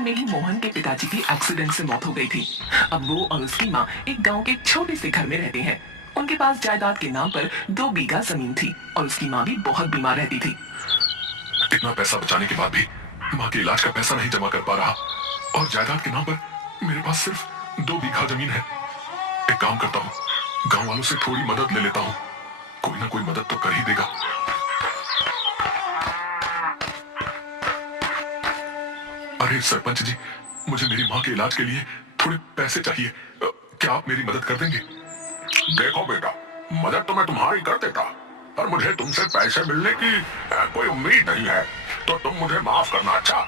बचपन में ही मोहन के पिताजी की एक्सीडेंट से मौत हो गई थी। अब वो और उसकी माँ एक गांव के छोटे से घर में रहते हैं। उनके पास जायदाद के नाम पर 2 बीघा जमीन थी और उसकी माँ भी बहुत बीमार रहती थी। इतना पैसा बचाने के बाद भी माँ के इलाज का पैसा नहीं जमा कर पा रहा और जायदाद के नाम पर मेरे पास सिर्फ 2 बीघा जमीन है। एक काम करता हूँ, गांव वालों से थोड़ी मदद ले लेता हूँ, कोई ना कोई मदद तो कर ही देगा। अरे सरपंच जी, मुझे मेरी माँ के इलाज के लिए थोड़े पैसे चाहिए, क्या आप मेरी मदद कर देंगे? देखो बेटा, मदद तो मैं तुम्हारी कर देता, पर मुझे तुमसे पैसे मिलने की कोई उम्मीद नहीं है, तो तुम मुझे माफ करना। अच्छा।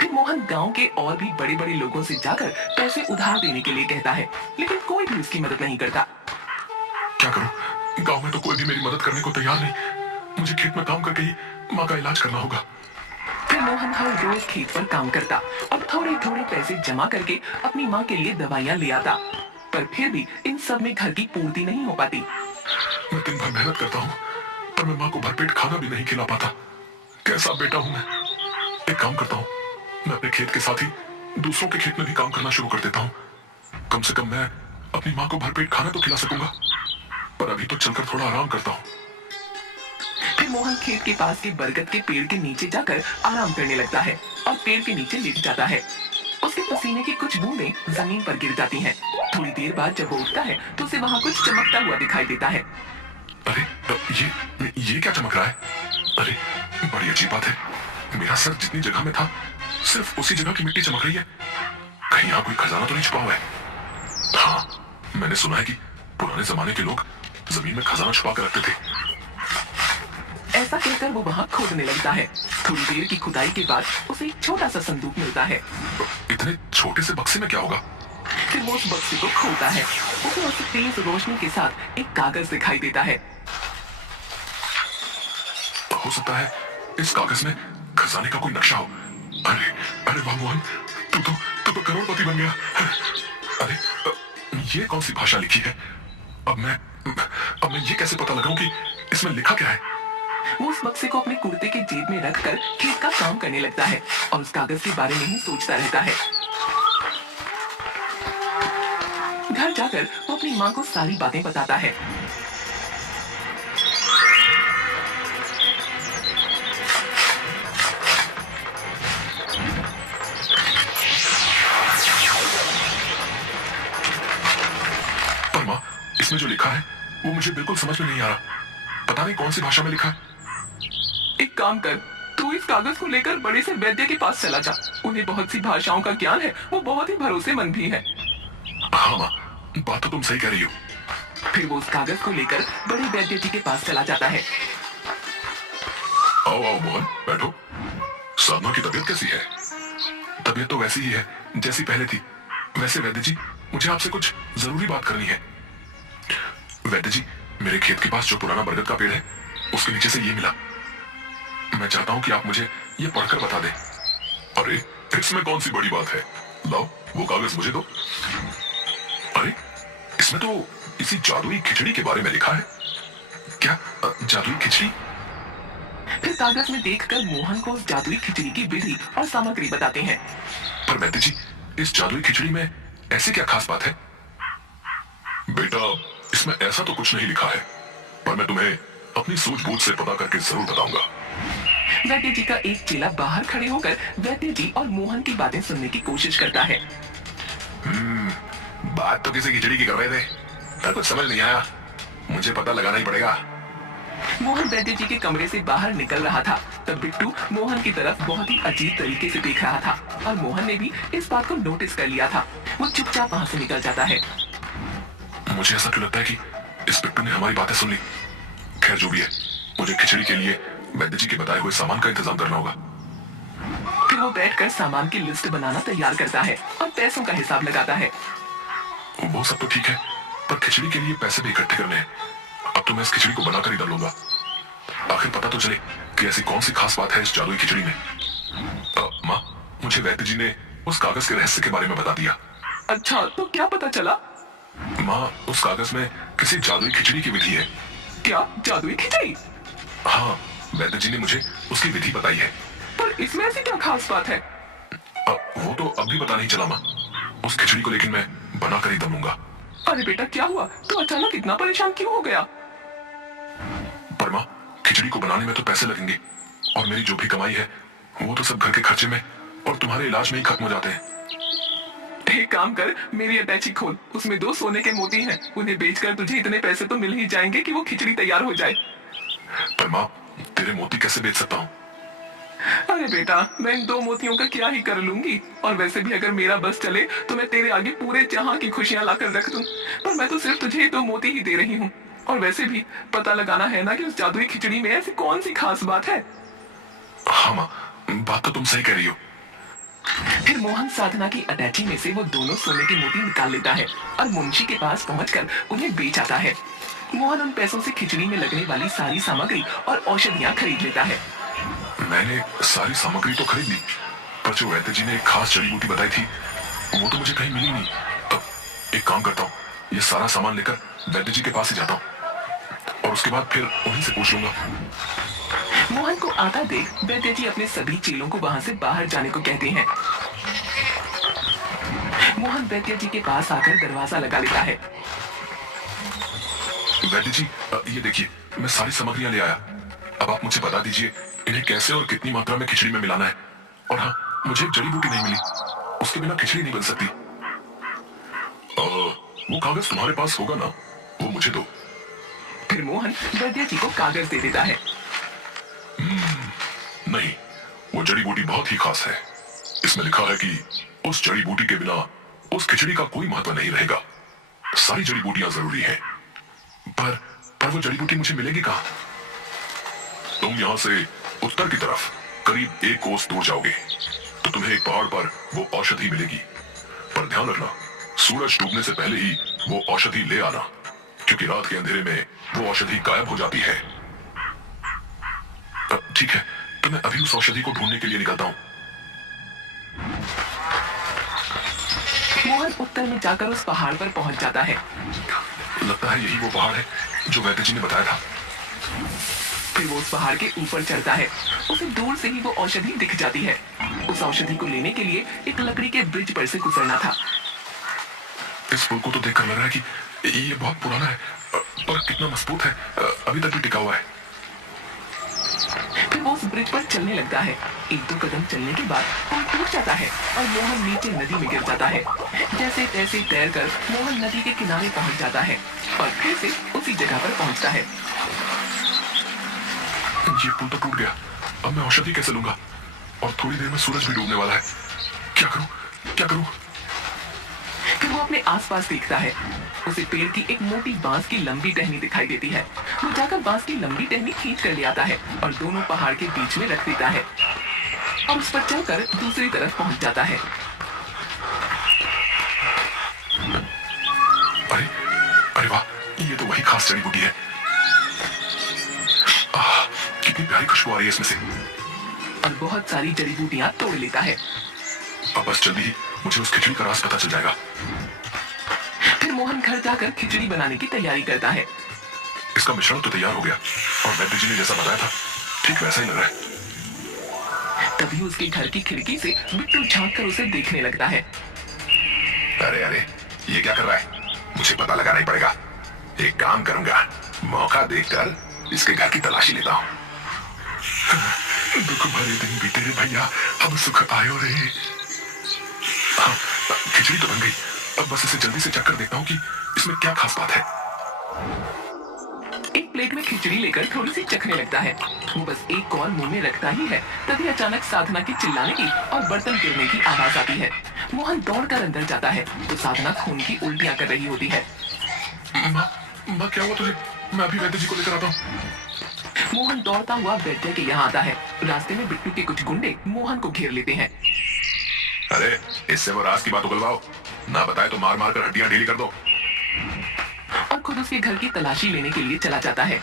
फिर मोहन गांव के और भी बड़े बड़े लोगों से जाकर पैसे उधार देने के लिए कहता है, लेकिन कोई भी उसकी मदद नहीं करता। क्या करूं? गांव में तो कोई भी मेरी मदद करने को तैयार नहीं। मुझे खेत में काम करके ही माँ का इलाज करना होगा। फिर मोहन हर रोज खेत पर काम करता और थोड़े थोड़े पैसे जमा करके अपनी माँ के लिए दवाइयाँ ले आता, पर फिर भी इन सब में घर की पूर्ति नहीं हो पाती। मैं दिन भर मेहनत करता हूँ, पर मैं माँ को भरपेट खाना भी नहीं खिला पाता। कैसा बेटा हूँ मैं। एक काम करता हूँ, मैं अपने खेत के साथ ही दूसरों के खेत में भी काम करना शुरू कर देता हूँ। कम से कम मैं अपनी माँ को भरपेट खाना तो खिला सकूंगा, पर अभी तो चलकर थोड़ा आराम करता हूँ। फिर मोहन खेत के पास के बरगद के पेड़ के नीचे जाकर आराम करने लगता है और पेड़ के नीचे लेट जाता है। उसके पसीने की कुछ बूंदें जमीन पर गिर जाती हैं। थोड़ी देर बाद जब वो उठता है तो उसे वहाँ कुछ चमकता हुआ दिखाई देता है। अरे ये क्या चमक रहा है? अरे बड़ी अजीब बात है, मेरा सर जितनी जगह में था सिर्फ उसी जगह की मिट्टी चमक रही है। कहीं यहाँ कोई खजाना तो नहीं छुपा हुआ है? हाँ, मैंने सुना है कि पुराने जमाने के लोग जमीन में खजाना छुपा कर रखते थे। ऐसा कहकर वो वहाँ खोदने लगता है। थोड़ी देर की खुदाई के बाद उसे एक छोटा सा संदूक मिलता है। इतने छोटे से बक्से में क्या होगा? फिर वो उस बक्से को खोलता है। उसे उस तेज रोशनी के साथ एक कागज दिखाई देता है। हो सकता है इस कागज में खजाने का कोई नक्शा हो। अरे अरे वाह मोहन, तू तो करोड़पति बन गया। अरे ये कौन सी भाषा लिखी है? अब मैं ये कैसे पता लगाऊं कि इसमें लिखा क्या है? वो उस बक्से को अपने कुर्ते के जेब में रखकर खेत का काम करने लगता है और उस कागज के बारे में ही सोचता रहता है। घर जाकर वो अपनी माँ को सारी बातें बताता है। पर माँ, इसमें जो लिखा है वो मुझे बिल्कुल समझ में नहीं आ रहा। पता नहीं कौन सी भाषा में लिखा है। एक काम कर, तू इस कागज को लेकर बड़े से वैद्य के पास चला जा। उन्हें बहुत सी भाषाओं का ज्ञान है, वो बहुत ही भरोसेमंद भी है। हाँ माँ, बात तो तुम सही कह रही हो। फिर वो उस कागज को लेकर बड़े वैद्य जी के पास चला जाता है। आओ आओ मोहन, बैठो। साधना की तबीयत कैसी है? तबीयत तो वैसी ही है जैसी पहले थी। वैसे वैद्य जी, मुझे आपसे कुछ जरूरी बात करनी है। वैद्य जी, मेरे खेत के पास जो पुराना बरगद का पेड़ है उसके नीचे से ये मिला। मैं चाहता हूँ कि आप मुझे ये पढ़कर बता दें। अरे इसमें कौन सी बड़ी बात है, लाओ वो कागज मुझे दो। अरे इसमें तो इसी जादुई खिचड़ी के बारे में लिखा है। क्या जादुई खिचड़ी? फिर कागज में देखकर मोहन को उस जादुई खिचड़ी की विधि और सामग्री बताते हैं। पर वैद्य जी, इस जादुई खिचड़ी में ऐसी क्या खास बात है? बेटा, इसमें ऐसा तो कुछ नहीं लिखा है, पर मैं तुम्हें अपनी सूझबूझ से पता करके जरूर बताऊंगा। वैद्य जी का एक चेला बाहर खड़े होकर वैद्य जी और मोहन की बातें सुनने की कोशिश करता है। बात तो किसी खिचड़ी की कर रहे थे, पर कुछ समझ नहीं आया। मुझे पता लगाना ही पड़ेगा। मोहन वैद्य जी के कमरे से बाहर निकल रहा था, तब बिट्टू मोहन की तरफ बहुत ही अजीब तरीके से देख रहा था और मोहन ने भी इस बात को नोटिस कर लिया था। वो चुपचाप वहाँ से निकल जाता है। मुझे ऐसा क्यों लगता है कि इस बिट्टू ने हमारी बातें सुन ली। खैर जो भी है, मुझे खिचड़ी के लिए वैद्य जी के बताए हुए सामान का इंतजाम करना होगा। फिर वो बैठकर सामान की लिस्ट बनाना तैयार करता है और पैसों का हिसाब लगाता है। वो सब तो ठीक है, पर खिचड़ी के लिए पैसे भी इकट्ठे करने हैं। अब तो मैं इस खिचड़ी को बनाकर ही दम लूंगा। आखिर पता तो चले कि ऐसी कौन सी खास बात है इस जादुई खिचड़ी में। माँ, मुझे वैद्य जी ने उस कागज के रहस्य के बारे में बता दिया। अच्छा, तो क्या पता चला? माँ, उस कागज में किसी जादुई खिचड़ी की विधि है। क्या जादुई खिचड़ी? हाँ, वैद्य जी ने मुझे उसकी विधि बताई है। पर इसमें ऐसी क्या खास बात है? वो तो अब भी पता नहीं चला माँ। उस खिचड़ी को लेकिन मैं बना कर ही दम लूंगा। अरे बेटा क्या हुआ, तू अचानक इतना परेशान क्यों हो गया? पर माँ, खिचड़ी को बनाने में तो पैसे लगेंगे और मेरी जो भी कमाई है वो तो सब घर के खर्चे में और तुम्हारे इलाज में ही खत्म हो जाते हैं। एक काम कर, मेरी अटैची खोल, उसमें 2 सोने के मोती हैं, उन्हें बेचकर तुझे इतने पैसे तो मिल ही जाएंगे कि वो खिचड़ी तैयार हो जाए। पर माँ, तेरे मोती कैसे बेच सकता हूँ? अरे बेटा, मैं इन 2 मोतियों का क्या ही कर लूंगी, और वैसे भी अगर मेरा बस चले तो मैं तेरे आगे पूरे जहां की खुशियां लाकर रख दूं, पर मैं तो सिर्फ तुझे 2 मोती ही दे रही हूँ। और वैसे भी पता लगाना है ना कि उस जादुई खिचड़ी में ऐसी कौन सी खास बात है। हाँ माँ, बात तो तुम सही कह रही हो। फिर मोहन साधना की अटैची में से वो दोनों सोने के मोती निकाल लेता है और मुंशी के पास पहुंचकर उन्हें बेच आता है। मोहन उन पैसों से खिचड़ी में लगने वाली सारी सामग्री और औषधियां खरीद लेता है। मैंने सारी सामग्री तो खरीद ली, पर जो वैद्य जी ने एक खास जड़ी बूटी बताई थी वो तो मुझे कहीं मिली नहीं। तो एक काम करता हूँ, ये सारा सामान लेकर वैद्य जी के पास ही जाता हूँ और उसके बाद फिर उन्हीं से पूछ लूंगा। मोहन को आता देख वैद्य जी अपने सभी चेलों को वहां से बाहर जाने को कहते हैं। मोहन वैद्य जी के पास आकर दरवाजा लगा लेता है। वैद्य जी, ये देखिए, मैं सारी सामग्रियां ले आया। अब आप मुझे बता दीजिए इन्हें कैसे और कितनी मात्रा में खिचड़ी में मिलाना है। और हाँ, मुझे एक जड़ी बूटी नहीं मिली, उसके बिना खिचड़ी नहीं बन सकती। वो कागज तुम्हारे पास होगा ना, वो मुझे दो। फिर मोहन वैद्य जी को कागज दे देता है। नहीं, वो जड़ी बूटी बहुत ही खास है। इसमें लिखा है कि उस जड़ी बूटी के बिना उस खिचड़ी का कोई महत्व नहीं रहेगा। सारी जड़ी बूटियां जरूरी हैं, पर वो जड़ी बूटी मुझे मिलेगी कहाँ? तुम यहाँ से उत्तर की तरफ करीब 1 कोस दूर जाओगे तो तुम्हें एक पहाड़ पर वो औषधि मिलेगी। पर ध्यान रखना, सूरज डूबने से पहले ही वो औषधि ले आना, क्योंकि रात के अंधेरे में वो औषधि गायब हो जाती है। ठीक है, तो मैं अभी उस औषधि को ढूंढने के लिए निकलता हूँ। मोहन उत्तर में जाकर उस पहाड़ पर पहुंच जाता है। लगता है यही वो पहाड़ है जो वैद्य जी ने बताया था। फिर वो उस पहाड़ के ऊपर चढ़ता है। उसे दूर से ही वो औषधि दिख जाती है। उस औषधि को लेने के लिए एक लकड़ी के ब्रिज पर से गुजरना था। इस पुल को तो देखकर लग रहा है कि ये बहुत पुराना है, पर कितना मजबूत है, अभी तक भी टिका हुआ है। फिर वो उस ब्रिज पर चलने लगता है। 1-2 कदम चलने के बाद पुल टूट जाता है और मोहन नीचे नदी में गिर जाता है। जैसे तैसे तैरकर मोहन नदी के किनारे पहुंच जाता है और फिर से उसी जगह पर पहुंचता है। ये पुल तो टूट गया, अब मैं औषधि कैसे लूंगा? और थोड़ी देर में सूरज भी डूबने वाला है। क्या करूं, क्या करूं? फिर वो अपने आसपास देखता है। उसे पेड़ की एक मोटी बांस की लंबी टहनी दिखाई देती है। वो जाकर बांस की लंबी टहनी खींच कर ले आता है और दोनों पहाड़ के बीच में रख देता है और उस पर चलकर दूसरी तरफ पहुंच जाता है। अरे अरे वाह, ये तो वही खास जड़ी बूटी है। कितनी प्यारी खुशबू आ रही है इसमें से। और बहुत सारी जड़ी बूटियां तोड़ लेता है। अब बस जल्दी ही मुझे उस खिचड़ी का राज पता चल जाएगा। फिर मोहन घर जाकर खिचड़ी बनाने की तैयारी करता है। इसका मिश्रण तो तैयार हो गया और वैद्य जी ने जैसा बताया था ठीक वैसा ही लग रहा है। तभी उसके घर की खिड़की से बिट्टू झांक कर उसे देखने लगता है। अरे अरे, ये क्या कर रहा है? मुझे पता लगाना ही पड़ेगा। एक काम करूंगा, मौका देखकर इसके घर की तलाशी लेता हूँ। दुख भरे दिन बीते रे भैया, अब सुख आयो रे। हाँ, खिचड़ी तो बन गई। अब बस इसे जल्दी से चख कर देखता हूँ कि इसमें क्या खास बात है। एक प्लेट में खिचड़ी लेकर थोड़ी सी चखने लगता है। वो बस एक कौर मुंह में रखता ही है, तभी अचानक साधना की चिल्लाने की और बर्तन गिरने की आवाज आती है। मोहन दौड़कर अंदर जाता है तो साधना खून की उल्टियां कर रही होती है। माँ, क्या हुआ तुझे? मैं अभी वैद्य जी को लेकर आता हूँ। मोहन दौड़ता हुआ वैद्य के यहाँ आता है। रास्ते में बिट्टू के कुछ गुंडे मोहन को घेर लेते हैं। अरे, इससे वो राज की बात उगलवाओ, ना बताए तो मार मार कर हड्डियां ढीली कर दो। और खुद उसके घर की तलाशी लेने के लिए चला जाता है।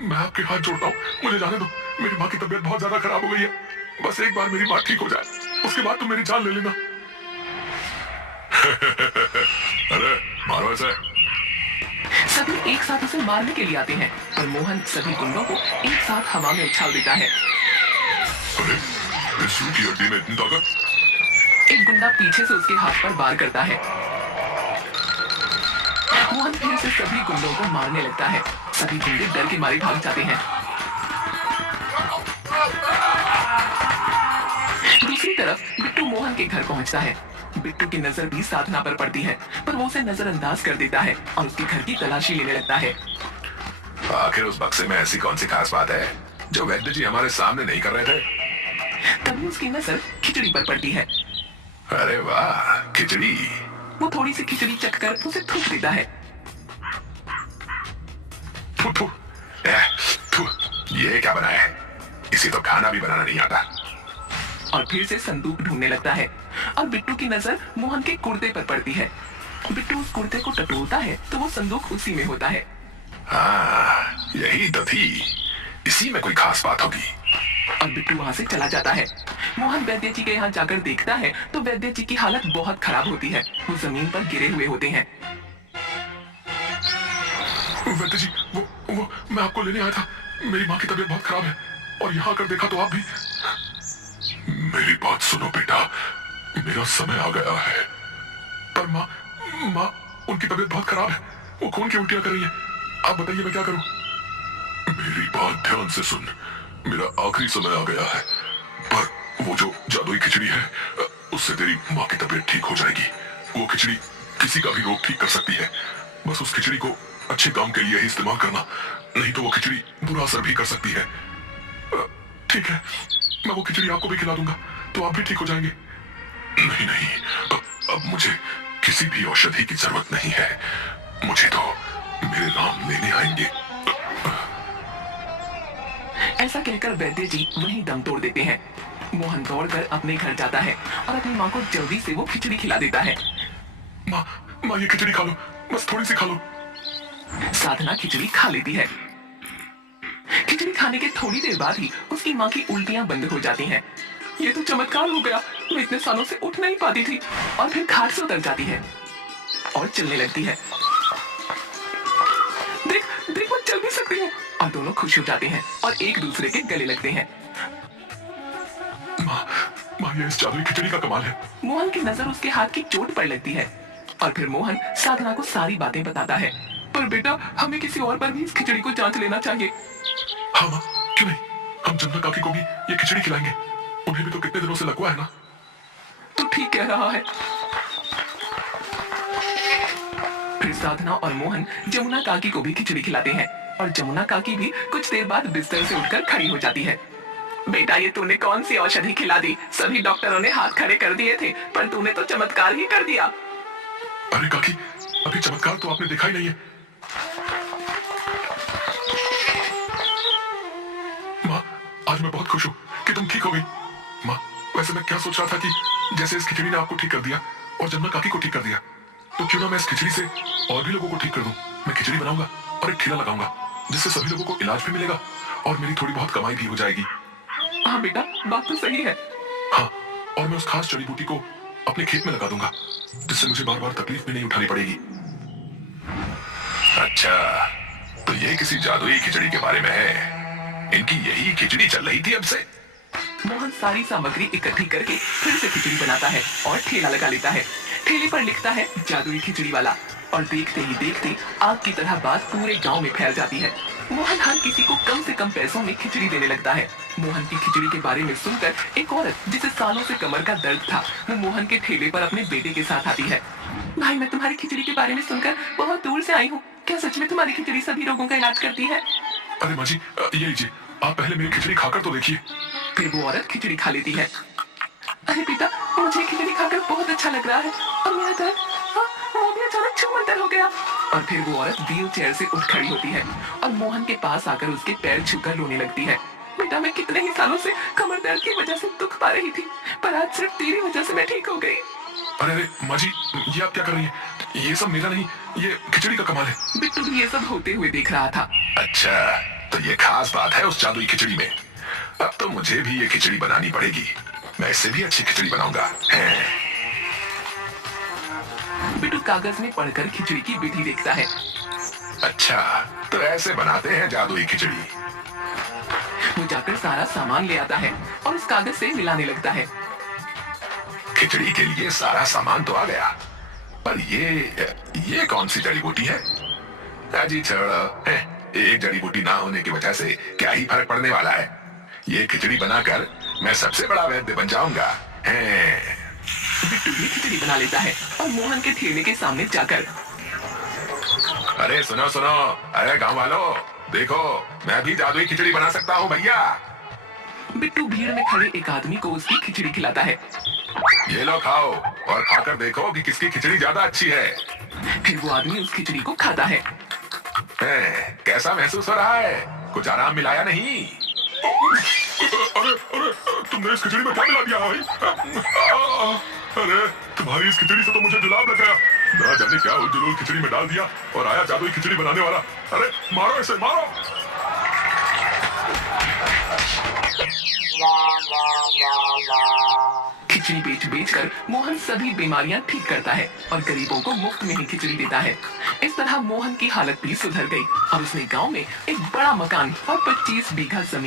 मैं आपके हाथ जोड़ता हूँ, मुझे जाने दो। मेरी माँ की तबीयत बहुत ज्यादा खराब हो गई है। बस एक बार मेरी माँ ठीक हो जाए, उसके बाद तुम मेरी जान ले लेना। अरे मारो ऐसे। सभी एक साथ उसे मारने के लिए आते हैं, पर मोहन सभी गुंडों को एक साथ हवा में उछाल देता है। अरे, इस सूर की हड्डी में इतनी ताकत? एक गुंडा पीछे से उसके हाथ पर वार करता है। मोहन फिर से सभी गुंडों को मारने लगता है। सभी गुंडे डर के मारे भाग जाते हैं। दूसरी तरफ बिट्टू मोहन के घर पहुंचता है। बिट्टू की नजर भी साधना पर पड़ती है, पर वो उसे नजरअंदाज कर देता है और उसके घर की तलाशी लेने लगता है। आखिर उस बक्से में ऐसी कौन सी खास बात है जो वैद्य जी हमारे सामने नहीं कर रहे थे? तभी उसकी नजर खिचड़ी पर पड़ती है। अरे वाह, खिचड़ी। वो थोड़ी सी खिचड़ी चखकर उसे थूक देता है। थू थू, थू, ये क्या बनाया है? इसे तो खाना भी बनाना नहीं आता। और फिर से संदूक ढूंढने लगता है और बिट्टू की नजर मोहन के कुर्ते पर पड़ती है। बिट्टू उस कुर्ते को टटोलता है तो वो संदूक उसी में होता है। हाँ, यही तो थी। इसी में कोई खास बात होगी। और बिट्टू वहां से चला जाता है। मोहन वैद्य जी के यहाँ जाकर देखता है तो वैद्य जी की हालत बहुत खराब होती है। वो जमीन पर गिरे हुए होते हैं। वैद्य जी, वो मैं आपको लेने आया था। मेरी माँ की तबीयत बहुत खराब है और यहाँ आकर देखा तो आप भी। मेरी बात सुनो बेटा, मेरा समय आ गया है। पर माँ उनकी तबीयत बहुत खराब है। वो खून की उल्टियां कर रही है। आप बताइए मैं क्या करूं? मेरी बात ध्यान से सुन। मेरा आखिरी समय आ गया है, पर वो जो जादुई खिचड़ी है उससे तेरी माँ की तबीयत ठीक हो जाएगी। वो खिचड़ी किसी का भी रोग ठीक कर सकती है। बस उस खिचड़ी को अच्छे काम के लिए ही इस्तेमाल करना, नहीं तो वो खिचड़ी बुरा असर भी कर सकती है। ठीक है, मैं वो खिचड़ी आपको भी खिला दूंगा तो आप भी ठीक हो जाएंगे। नहीं, अब मुझे किसी भी औषधि की जरूरत नहीं है। मुझे तो मेरे राम लेने आएंगे। ऐसा कहकर वैद्य जी वहीं दम तोड़ देते हैं। मोहन दौड़कर अपने घर जाता है और अपनी माँ को जल्दी से वो खिचड़ी खिला देता है। माँ ये खिचड़ी खा लो, बस थोड़ी सी खा लो। साधना खिचड़ी खा लेती है। खिचड़ी खाने के थोड़ी देर बाद ही उसकी माँ की उल्टियां बंद हो जाती हैं। ये तो चमत्कार हो गया। वो इतने सालों से उठ नहीं पाती थी और फिर खाट से उतर जाती है और चलने लगती है। देख वो चल भी सकती है। और दोनों खुश हो जाते हैं और एक दूसरे के गले लगते हैं। माँ ये इस जादुई खिचड़ी का कमाल है। मोहन की नजर उसके हाथ की चोट पर लगती है और फिर मोहन साधना को सारी बातें बताता है। पर बेटा, हमें किसी और पर भी इस खिचड़ी को जांच लेना चाहिए। हाँ माँ, क्यों नहीं? हम जमुना काकी को भी ये खिचड़ी खिलाएंगे। उन्हें भी तो कितने दिनों से लकवा है ना। तो ठीक कह रहा है। फिर साधना और मोहन जमुना काकी को भी खिचड़ी खिलाते हैं और जमुना काकी भी कुछ देर बाद बिस्तर से उठकर खड़ी हो जाती है। बेटा, ये तूने कौन सी औषधि खिला दी? सभी डॉक्टरों ने हाथ खड़े कर दिए थे, पर तूने तो चमत्कार ही कर दिया। अरे काकी, अभी चमत्कार तो आपने देखा ही नहीं है। माँ, आज मैं बहुत खुश हूँ कि तुम ठीक हो गई। माँ, वैसे मैं क्या सोच रहा था कि जैसे इस खिचड़ी ने आपको ठीक कर दिया और जमुना काकी को ठीक कर दिया, तो क्यों ना मैं इस खिचड़ी से और भी लोगों को ठीक कर दूं। मैं खिचड़ी बनाऊंगा और एक ठेला लगाऊंगा जिससे सभी लोगों को इलाज भी मिलेगा और मेरी थोड़ी बहुत कमाई भी हो जाएगी। हाँ बेटा, बात तो सही है। हाँ, और मैं उस खास जड़ी बूटी को अपने खेत में लगा दूंगा जिससे मुझे बार बार तकलीफ भी नहीं उठानी पड़ेगी। अच्छा, तो ये किसी जादुई खिचड़ी के बारे में है। इनकी यही खिचड़ी चल रही थी अब से। मोहन सारी सामग्री इकट्ठी करके फिर से खिचड़ी बनाता है और ठेला लगा लेता है। ठेले पर लिखता है जादुई खिचड़ी वाला और देखते ही देखते आग की तरह बात पूरे गांव में फैल जाती है। मोहन हर किसी को कम से कम पैसों में खिचड़ी देने लगता है। मोहन की खिचड़ी के बारे में सुनकर एक औरत जिसे सालों से कमर का दर्द था, वो मोहन के ठेले पर अपने बेटे के साथ आती है। भाई, मैं तुम्हारी खिचड़ी के बारे में सुनकर बहुत दूर से आई हूँ। क्या सच में तुम्हारी खिचड़ी सभी रोगों का इलाज करती है? अरे माँ जी, ये लीजिए, आप पहले मेरी खिचड़ी खाकर तो देखिए। फिर वो औरत खिचड़ी खा लेती है। अरे बेटा, मुझे खिचड़ी खाकर बहुत अच्छा लग रहा है और मेरा दर्द वो भी अचानक छूमंतर हो गया। और फिर वो औरत व्हील चेयर से उठ खड़ी होती है और मोहन के पास आकर उसके पैर छूकर रोने लगती है। बेटा, मैं कितने ही सालों से कमर दर्द की वजह से दुख पा रही थी, पर आज सिर्फ तेरी वजह से मैं ठीक हो गई। अरे माँ जी, ये आप क्या कर रही हैं? ये सब मेरा नहीं, ये खिचड़ी का कमाल है। बिट्टू भी ये सब होते हुए देख रहा था। अच्छा, तो ये खास बात है उस जादुई खिचड़ी में। अब तो मुझे भी ये खिचड़ी बनानी पड़ेगी। मैं इससे भी अच्छी खिचड़ी बनाऊंगा। बिट्टू कागज में पढ़कर खिचड़ी की विधि देखता है। अच्छा, तो ऐसे बनाते हैं जादुई खिचड़ी। वो जाकर सारा सामान ले आता है और उस कागज से मिलाने लगता है। खिचड़ी के लिए सारा सामान तो आ गया, पर ये कौन सी जड़ी बूटी है? अजी छोड़ो, एक जड़ी बूटी ना होने की वजह से क्या ही फर्क पड़ने वाला है। ये खिचड़ी बनाकर मैं सबसे बड़ा वैद्य बन जाऊंगा। बिट्टू भी खिचड़ी बना लेता है और मोहन के ठेले के सामने जाकर, अरे सुनो सुनो, अरे गांव वालों, देखो मैं भी जादुई खिचड़ी बना सकता हूँ भैया। बिट्टू भीड़ में खड़े एक आदमी को उसकी खिचड़ी खिलाता है। ये लो खाओ और खाकर देखो कि किसकी खिचड़ी ज्यादा अच्छी है। फिर वो आदमी उस खिचड़ी को खाता है। कैसा महसूस हो रहा है? कुछ आराम मिलाया नहीं? अरे अरे, तुमने इस खिचड़ी में क्या मिला दिया भाई? अरे तुम्हारी इस खिचड़ी से तो मुझे जुलाब लग गया। ना जाने क्या उलझुल खिचड़ी में डाल दिया और आया जादुई खिचड़ी बनाने वाला। अरे मारो इसे, मारो। खिचड़ी बेच कर मोहन सभी बीमारियां ठीक करता है और गरीबों को मुफ्त में ही खिचड़ी देता है। इस तरह मोहन की हालत भी सुधर गई और उसने गांव में एक बड़ा मकान और 25 बीघा जमीन